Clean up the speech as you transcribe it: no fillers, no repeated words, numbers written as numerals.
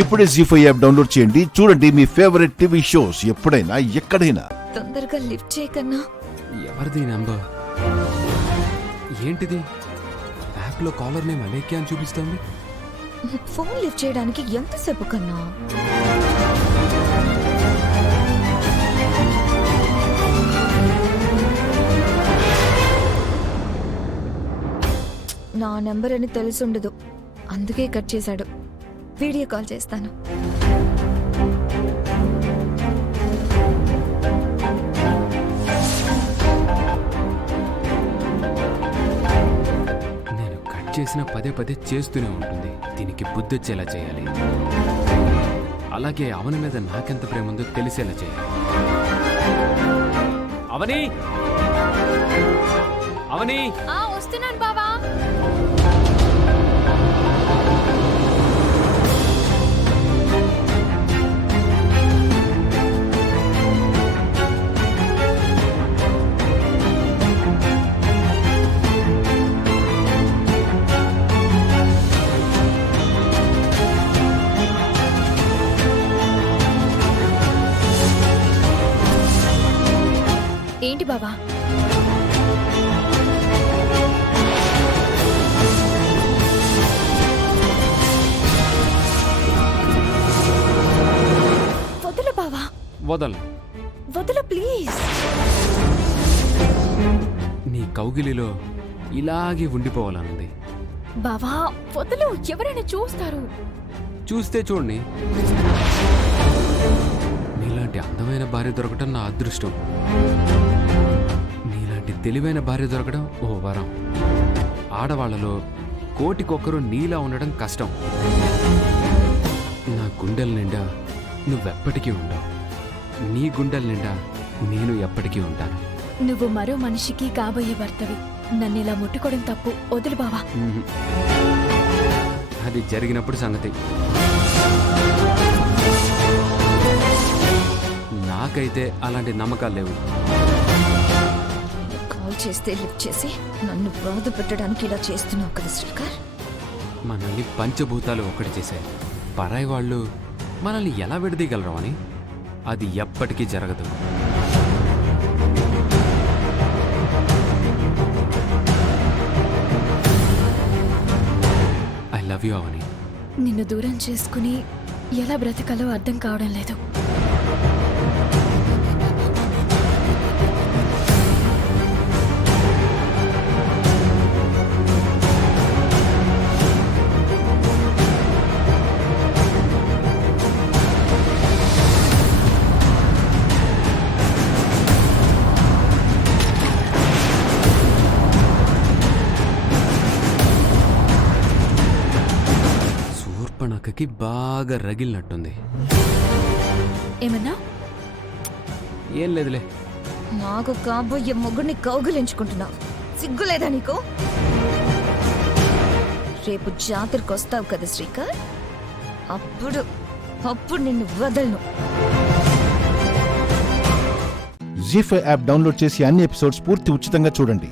ఇప్పుడే జీ5 app download చేయండి. చూడండి మీ ఫేవరెట్ టీవీ షోస్ ఎప్పుడైనా ఎక్కడైనా. తొందరగా లిఫ్ట్ చేయకన్నా. ఎవరిది నంబర్? ఏంటిది? యాప్లో కాలర్ నేమ్ అలేఖ్య అని చూపిస్తోంది. ఫోన్ లిఫ్ట్ చేయడానికి ఎంతసేపు కన్నా? నా నెంబర్ అని తెలుసుండదు, అందుకే కట్ చేశాడు. వీడియో కాల్ చేస్తాను. నేను కట్ చేసిన పదే పదే చేస్తూనే ఉంటుంది. దీనికి బుద్ధి వచ్చేలా చేయాలి. అలాగే అవని మీద నాకెంత ప్రేమ ఉందో తెలిసేలా చేయాలి. అవని, అవని, వస్తున్నాను బావా. ఏంటి బావా? వదలు బావా. వదలను. వదలు ప్లీజ్. నీ కౌగిలిలో ఇలాగే ఉండిపోవాలనుంది. బావా వదలు, ఎవరైనా చూస్తారు. చూస్తే చూడండి. నీలాంటి అందమైన భార్య దొరకడం నా అదృష్టం. నీలాంటి తెలివైన భార్య దొరకడం ఓ వరం. ఆడవాళ్లలో కోటికొక్కరు నీలా ఉండడం కష్టం. నా గుండెల నిండా నువ్వెప్పటికీ ఉండవు. నీ గుండెల నిండా నేను ఎప్పటికీ ఉంటాను. నువ్వు మరో మనిషికి కాబోయే భర్తవి. నన్ను ఇలా ముట్టుకోవడం తప్పు. వదులు బావా. అది జరిగినప్పుడు సంగతి. నాకైతే అలాంటి నమ్మకాలు లేవు. కాల్ చేస్తే లిఫ్ట్ చేసి నన్ను బాధ పెట్టడానికి ఇలా చేస్తున్నావు కదా శ్రీకర్. మనల్ని పంచభూతాలు ఒక్కటి చేశాయి. పరాయి వాళ్ళు మనల్ని ఎలా విడదీయగలరు అని. అది ఎప్పటికీ జరగదు. ఐ లవ్ యూ అవని. నిన్ను దూరం చేసుకుని ఎలా బ్రతకాలో అర్థం కావడం లేదు. శూర్పణఖకి బాగా రగిలినట్టుంది. ఏమన్నా? ఏం లేదులే. నాకు కాబోయే మొగుడిని కౌగిలించుకుంటున్నావు. సిగ్గులేదా నీకు? రేపు జాతరకు వస్తావు కదా శ్రీకర్. అప్పుడు నిన్ను వదలను. జీ5 యాప్ డౌన్లోడ్ చేసి అన్ని ఎపిసోడ్స్ పూర్తి ఉచితంగా చూడండి.